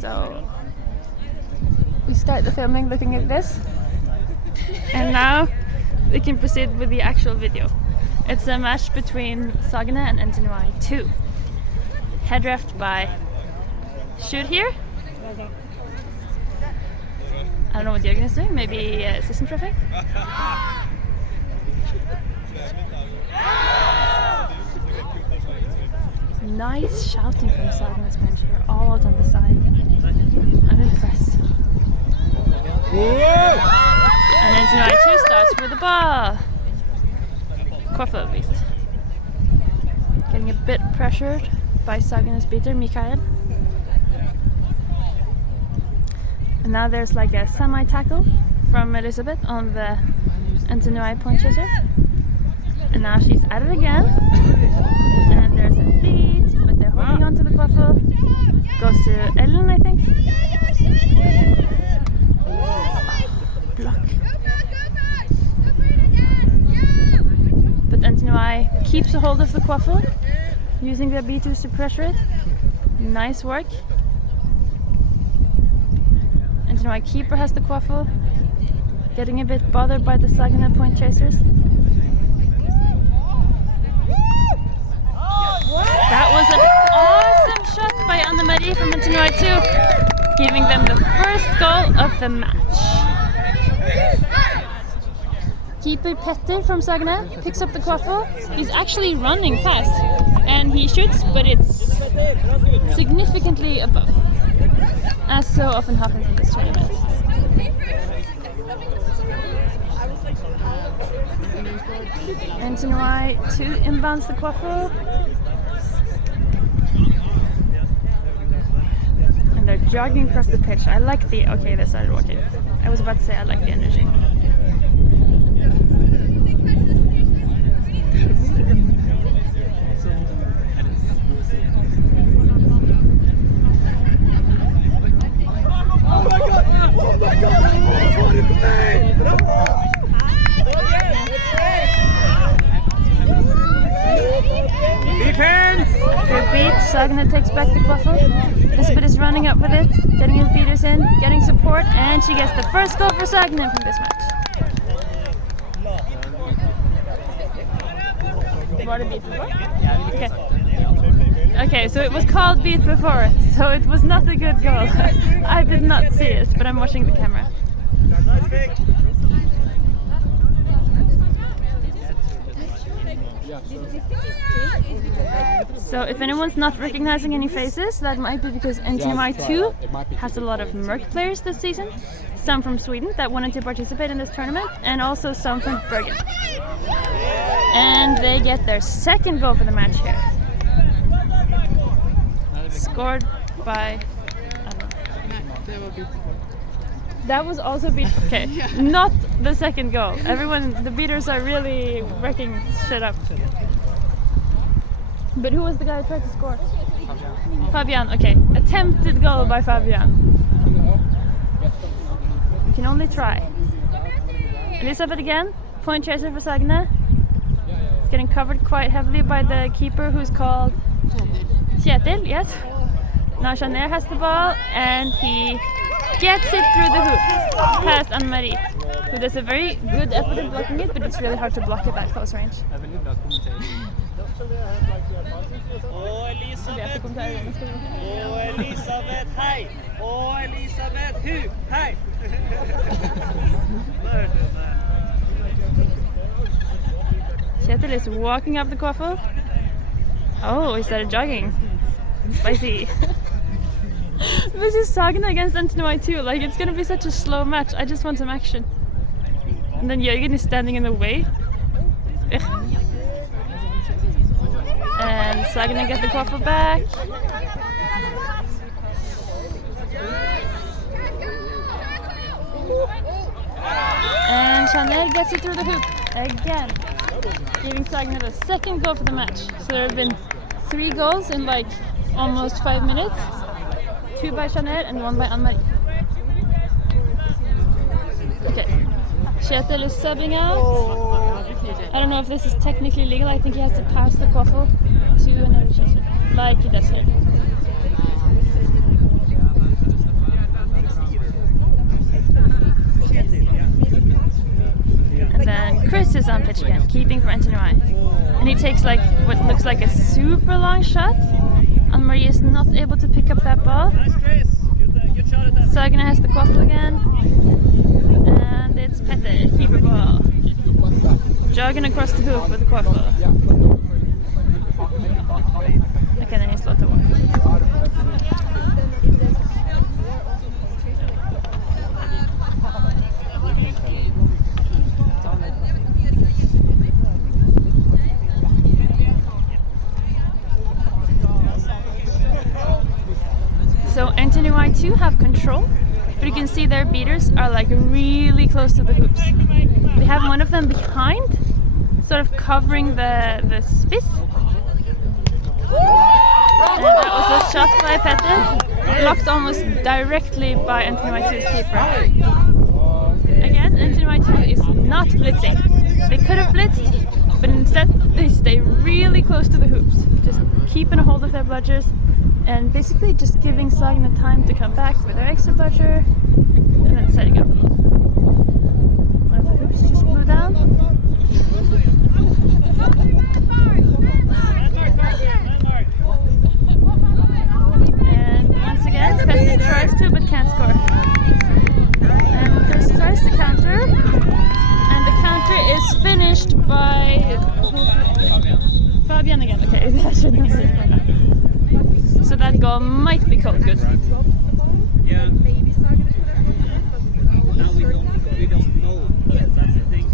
So we start the filming looking at this, and now we can proceed with the actual video. It's a match between Sagene and NTNUI 2. Head ref by Shoot here. I don't know what Jørgen is doing, maybe assistant referee? Nice shouting from Sagene's bench here, all out on the side. I'm impressed. And NTNUI 2 starts with the ball. Quaffle at least. Getting a bit pressured by Sagene's beater, Mikael. And now there's like a semi-tackle from Elizabeth on the NTNUI point chaser. And now she's at it again. And there's a beat, but they're holding on to the quaffle. Goes to Ellen, I think. Block. But NTNUI keeps a hold of the quaffle, using their B2s to pressure it. Nice work. NTNUI keeper has the quaffle, getting a bit bothered by the Sagene point chasers. That was an awesome shot by Anne-Marie from NTNUI 2, giving them the first goal of the match. Keeper Petter from Sagene picks up the quaffle. He's actually running past, and he shoots, but it's significantly above, as so often happens in this tournament. NTNUI 2 inbounds the quaffle. And they're jogging across the pitch. I like the... Okay, they started walking. I was about to say I like the energy. Defense! Good beat. Sagene takes back the quaffle. Elizabeth is running up with it, getting his beaters in, getting support, and she gets the first goal for Sagene from this match. Var det beat before? Okay. Okay, so it was called beat before, so it was not a good goal. I did not see it, but I'm watching the camera. So if anyone's not recognizing any faces, that might be because NTNUI 2 has a lot of Merc players this season. Some from Sweden that wanted to participate in this tournament, and also some from Bergen. And they get their second goal for the match here. Scored by... That was also beat... Okay, not the second goal. Everyone, the beaters are really wrecking shit up. But who was the guy who tried to score? Fabian, okay. Attempted goal by Fabian. You can only try. Elizabeth again, point chaser for Sagene. It's getting covered quite heavily by the keeper who's called Kjetil, yes. Now Chanel has the ball and he gets it through the hoop past Anne-Marie, who does a very good effort in blocking it, but it's really hard to block at that close range. Elisabeth, hei! Elisabeth, hu! Hei! Kjetil is walking up the quaffle. Oh, he started jogging. Spicy. This is Sagene against NTNUI 2. Like, it's gonna be such a slow match. I just want some action. And then Jørgen is standing in the way. Ugh. And Sagene get the quaffle back. And Chanel gets it through the hoop again, giving Sagene the second goal for the match. So there have been 3 goals in like almost 5 minutes. 2 by Chanel and 1 by Anne-Marie. Okay, Kjetil is subbing out. I don't know if this is technically legal. I think he has to pass the quaffle to another chaser, like he does here. pitch again, keeping for NTNUI. And he takes like what looks like a super long shot. Anne-Marie is not able to pick up that ball. Nice, Chris. Good shot at that. Sagene has the quaffle again. And it's Petter, keeper ball. Jogging across the hoop with the quaffle. Okay, then he's slot to walk. So NTNUI 2 have control, but you can see their beaters are like really close to the hoops. They have one of them behind, sort of covering the spiss. And that was a shot by Petter, blocked almost directly by NTNUI 2's keeper. Again, NTNUI 2 is not blitzing. They could have blitzed, but instead they stay really close to the hoops, just keeping a hold of their bludgers. And basically just giving Sagene time to come back with their extra bludger and then setting up. One of the hoops just blew down. And once again, Petter tries to but can't score. And Chris tries to counter. And the counter is finished by Fabian again. Okay, I shouldn't have said that. So that goal might be called good. Yeah. Now we don't know. That's the thing.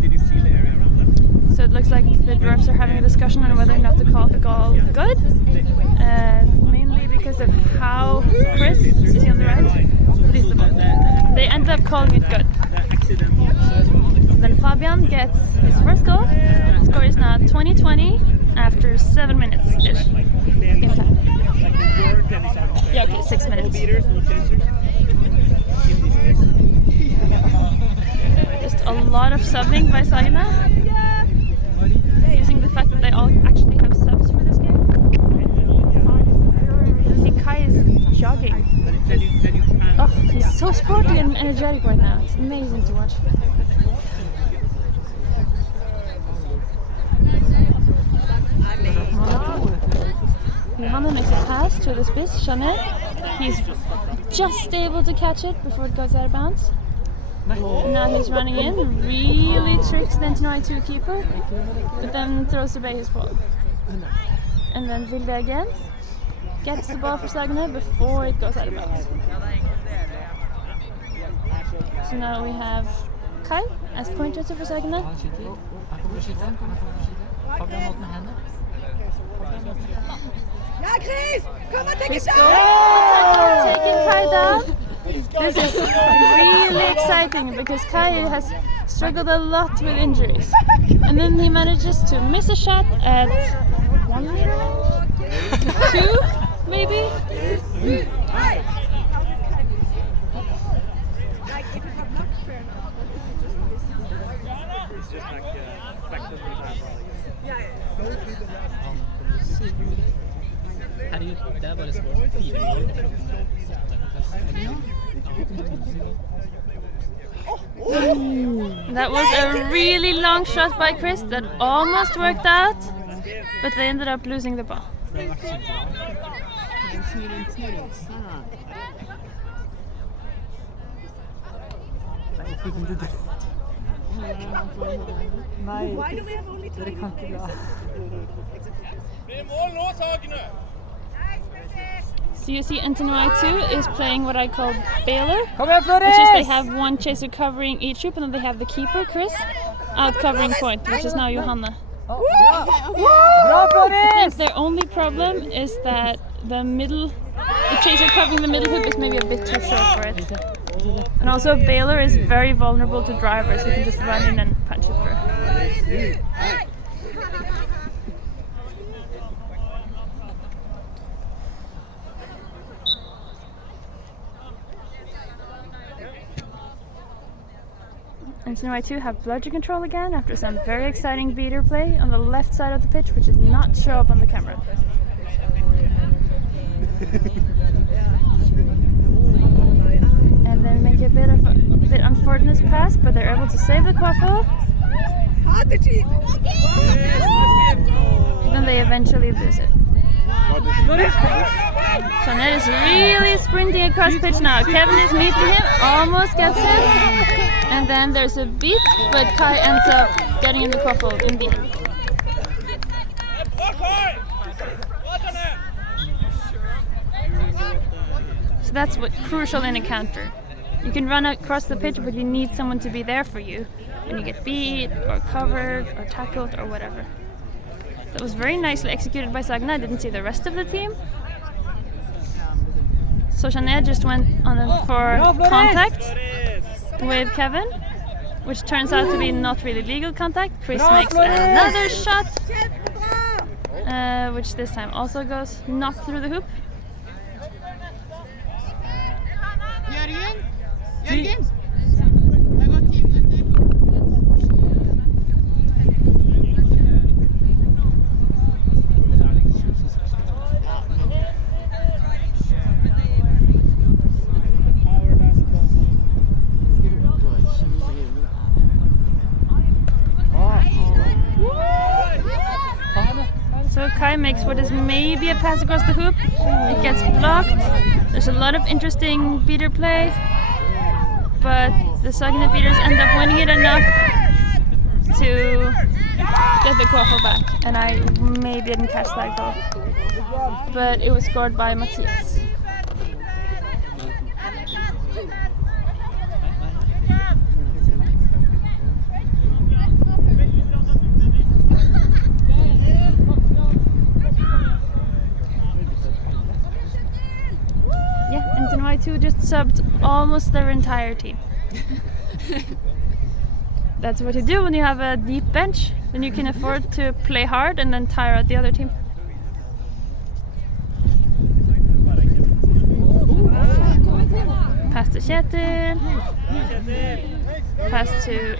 Did you see the area around that? So it looks like the refs are having a discussion on whether or not to call the goal good. Mainly because of how Chris, is he on the right? Please the ball. They ended up calling it good. Then Fabian gets his first goal. The score is now 20-20 after 7 minutes ish. Game time. Yeah, okay, 6 minutes. Just a lot of subbing by Sagene. Using the fact that they all actually have subs for this game. You see Kai is jogging. Oh, he's so sporty and energetic right now. It's amazing to watch. Johanna makes a pass to the spiss, Jeanette. He's just able to catch it before it goes out of bounds. And now he's running in, really tricks the NTNUI 2 keeper, but then throws away his ball. And then Vilde again gets the ball for Sagene before it goes out of bounds. So now we have Kai as point chaser for Sagene. Chris taking Kai down. This is really exciting because Kai has struggled a lot with injuries. And then he manages to miss a shot at 1 meter? 2 maybe? Der var det skåret 4 mål. That was a really long shot by Chris that almost worked out, but they ended up losing the ball. Why do we have only 20 players? So you see NTNUI 2 is playing what I call Baylor, which is they have one chaser covering each hoop and then they have the keeper, Chris, out covering point, which is now Johanna. I think their only problem is that the chaser covering the middle hoop is maybe a bit too short for it. And also Baylor is very vulnerable to drivers who can just run in and punch it through. NTNUI 2 have bludger control again after some very exciting beater play on the left side of the pitch, which did not show up on the camera. And they make a bit unfortunate pass, but they're able to save the quaffle. Then they eventually lose it. Jeanette is really sprinting across pitch now. Kevin is meeting him, almost gets him. And then there's a beat, but Kai ends up getting in the quaffle in the end. So that's what's crucial in a counter. You can run across the pitch, but you need someone to be there for you when you get beat or covered or tackled or whatever. That was very nicely executed by Sagene. I didn't see the rest of the team. So Jeanette just went on for contact with Kevin, which turns out to be not really legal contact. Chris makes another shot, which this time also goes not through the hoop. Jørgen? So Kai makes what is maybe a pass across the hoop. It gets blocked. There's a lot of interesting beater play, but the Sagene beaters end up winning it enough to get the quaffle back. And I maybe didn't catch that goal, but it was scored by Matthias. Yeah, NTNUI 2 just subbed almost their entire team. That's what you do when you have a deep bench. Then you can afford to play hard and then tire out the other team. Pass to Kjetil. Pass to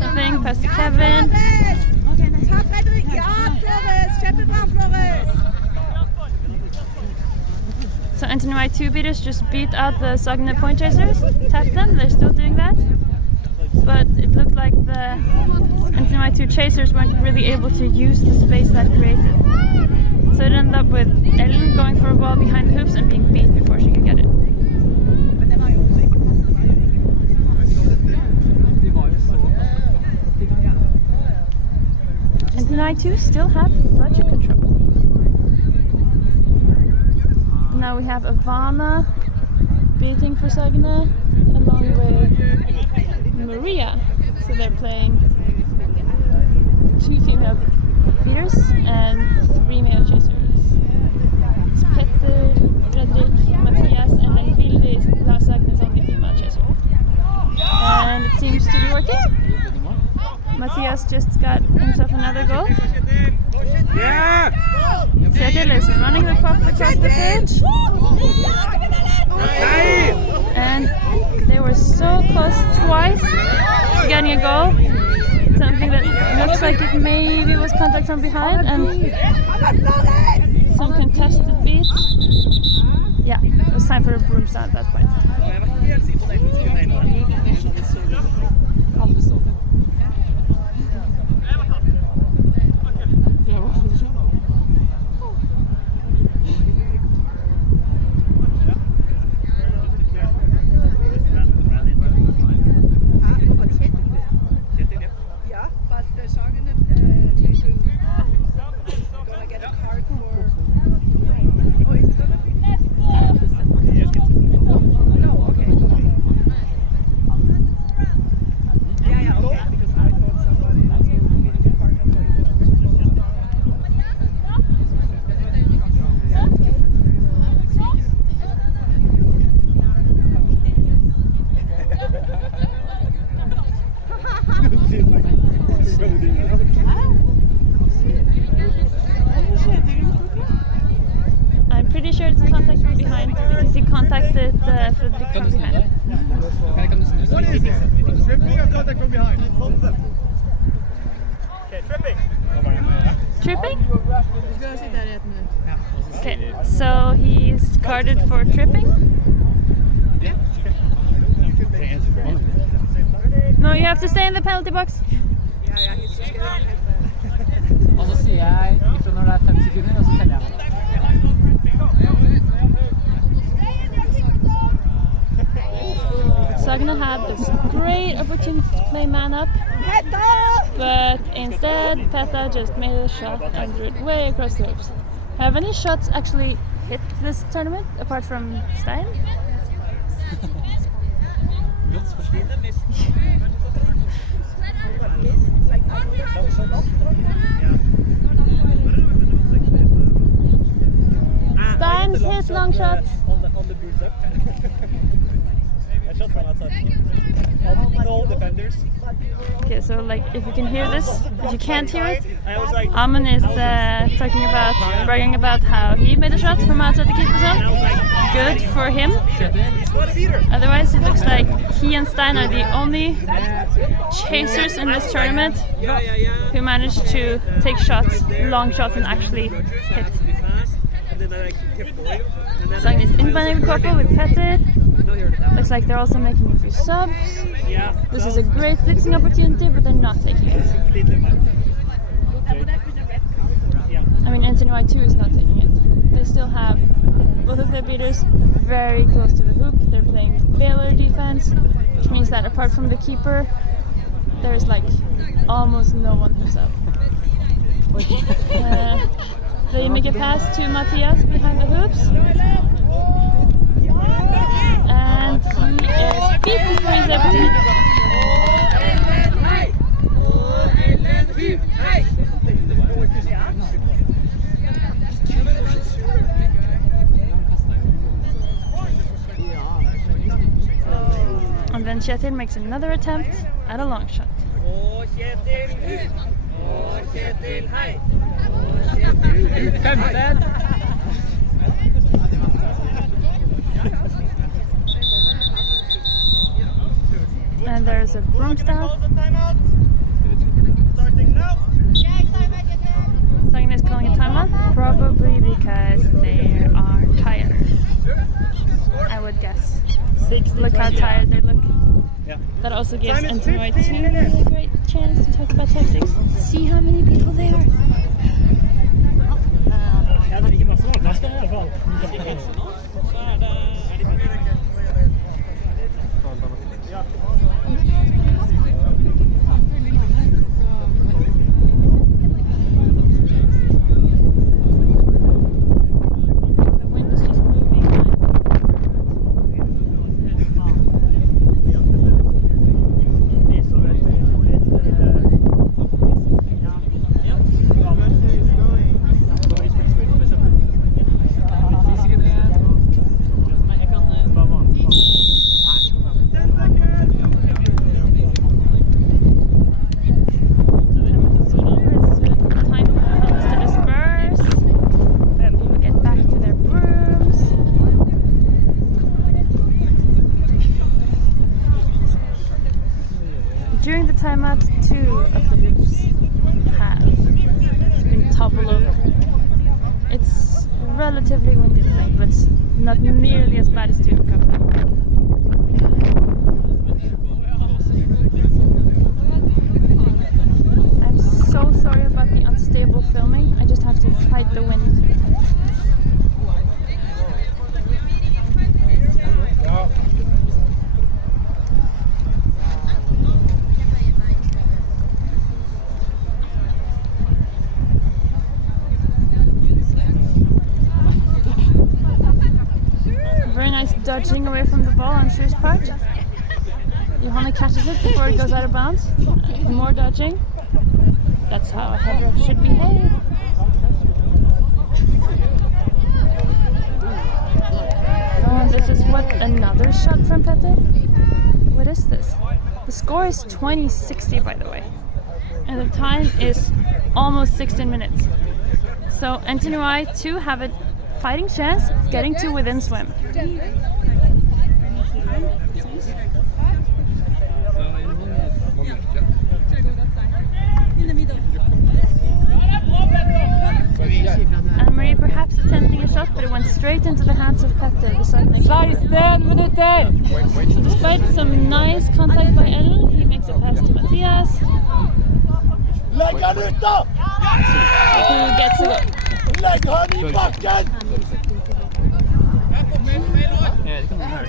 nothing. Pass to Kevin. So NTNUI 2 beaters just beat out the Sagene point chasers, tapped them. They're still doing that. But it looked like the NTNUI 2 chasers weren't really able to use the space that created. So it ended up with Ellen going for a ball behind the hoops and being beat before she could get it. NTNUI 2 still have budget control. Now we have Ivana beating for Sagene along with Maria. So they're playing 2 female beaters and 3 male chasers. It's Petter, Fredrik, Matthias, and then Vilde is Sagene's only female chaser. And it seems to be working. Matthias just got himself another goal. Kjetil is running the puck across the pitch. And they were so close twice to getting a goal. Something that looks like it maybe was contact from behind and some contested beats. Yeah, it was time for a broom stand at that point. I'm pretty sure it's contact from behind because he contacted Fredrik from behind. Contact from behind. Okay, tripping. Tripping? Du skal sitte her i et minutt. Okay, so he's carded for tripping. No, you have to stay in the penalty box. Og så sier jeg ifra når det er 5 sekunder, og så teller jeg. Sagene had this great opportunity to play man up, but instead Peta just made a shot and threw it way across the hoops. Have any shots actually hit this tournament apart from Stein? Stein's hit long shots. On the boots up. I shot from outside. All defenders. Okay, so like if you can hear this, if you can't hear it, I was like, Amund is bragging about how he made a shot from outside the keeper zone. Good for him. Otherwise, it looks like he and Stein are the only chasers in this tournament who managed to take shots, long shots, and actually hit. Sagene is inbounding the couple with Petter. Looks like they're also making a few subs. This is a great blitzing opportunity, but they're not taking it. I mean, NTNUI 2 is not taking it. They still have both of their beaters very close to the hoop. They're playing Baylor defense, which means that apart from the keeper, there's like almost no one who's up. They make a pass to Matthias behind the hoops. And he is beat before he's able to hit. And then Kjetil makes another attempt at a long shot. And there's a broom style. Sagene is calling a timeout, probably because they are tired. I would guess. Look how tired they look. That also gives NTNUI 2 a great chance to talk about tactics. See how many people they are. During the timeout, 2 of the hoops have been toppled over. It's relatively windy today, but not nearly as bad as 2 in Cup. I'm so sorry about the unstable filming. I just have to fight the wind. Very nice dodging away from the ball on Shu's part. Johanna catches it before it goes out of bounds. More dodging. That's how a header should behave. Oh, this is what, another shot from Petter? What is this? The score is 20-60, by the way. And the time is almost 16 minutes. So NTNUI 2 have a fighting chance of getting to within swim. Anne-Marie perhaps attending Peter! So despite some nice contact by Ellen, he makes a pass to Mathias, Legg han ut da! who gets a goal. Legg han I bakken! Ja, det kan man høre.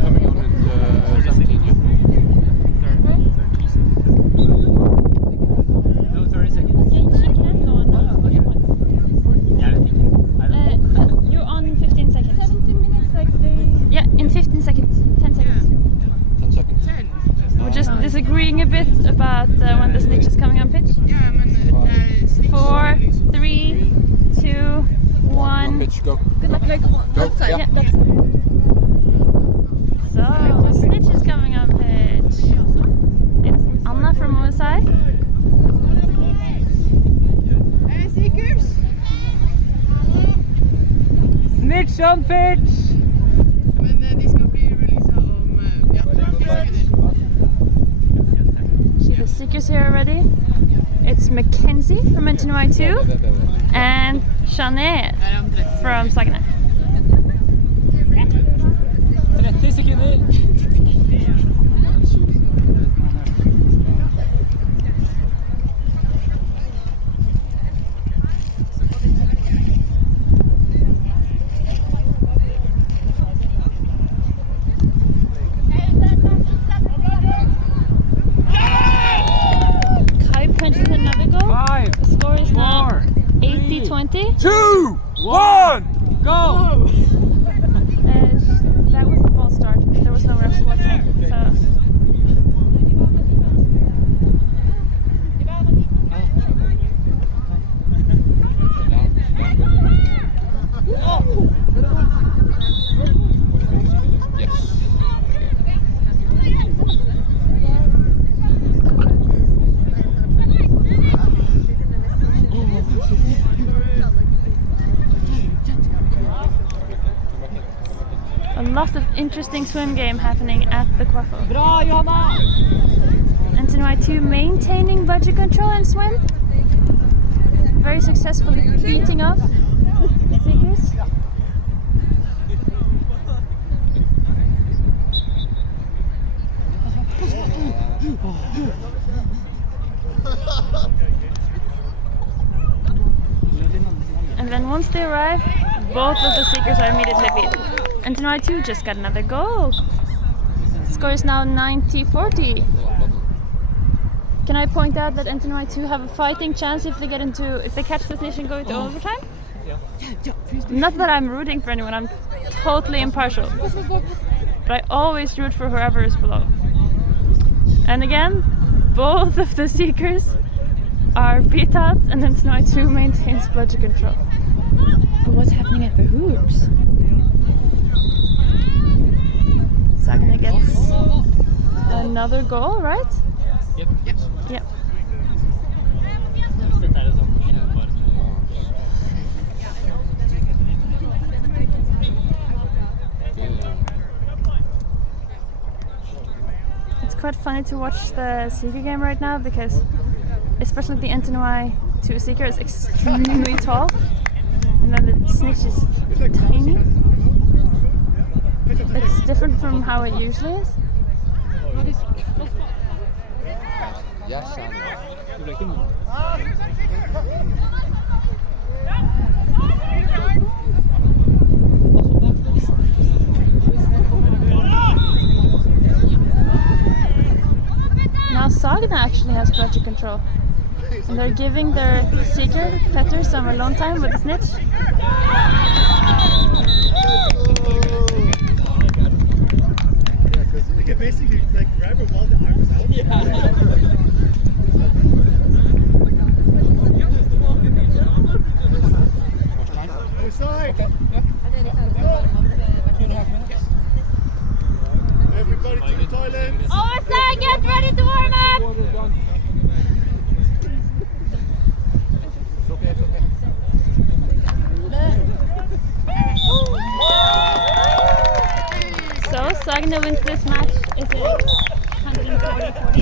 Coming on at 17, yeah. No, 30 seconds. She can't go on now. Jeg vet ikke. You're on 15 seconds. 17 minutes like they... Yeah, in 15 seconds. 10 seconds. 10 seconds. We're just disagreeing a bit about when the snitch is coming on pitch. 4, 3, 2, 1. Pitch, go. Good luck, like, Go. outside. Yeah. Yeah, that's it. So, snitch is coming on pitch. It's Anna from OSI. Snitch on pitch! See the seekers here already. It's Mackenzie from NTNUI 2 and Jeanette from Sagene. 30 sekunder! Kai punches another goal. 5, The score is now 4, 80-20. 2, 1, go! That was a false start. There was no refs watching. So. Yes. A lot of interesting swim game happening at the Quaffle. Bra, Johanna! NTNUI 2 maintaining budget control and swim. Very successfully beating off the Seekers. And then once they arrive, both of the Seekers are immediately beat. NTNUI 2 just got another goal. Score is now 90-40. Can I point out that NTNUI 2 have a fighting chance if they catch the snitch and go into overtime? Not that I'm rooting for anyone, I'm totally impartial. But I always root for whoever is below. And again, both of the Seekers are beat out and NTNUI 2 maintains budget control. But what's happening at the hoops? Sagene gets another goal, right? Yep. Yep. Dette det sånn, bare It's quite funny to watch the Seeker game right now because especially the NTNUI 2 Seeker is extremely tall and then the snitch is tiny. It's different from how it usually is. Yes, and Du ble ikke noe. Now Sagene actually has budget control. And they're giving their Seeker, Petter, some alone time with the snitch. You can basically like grab her while the arm is out. Outside. Everybody to the toilets. OSI, get ready to warm up! So Sagene wins this match. Is it 140-40?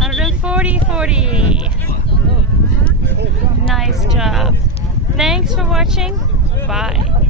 140-40. Nice job. Thanks Thanks for watching. Bye.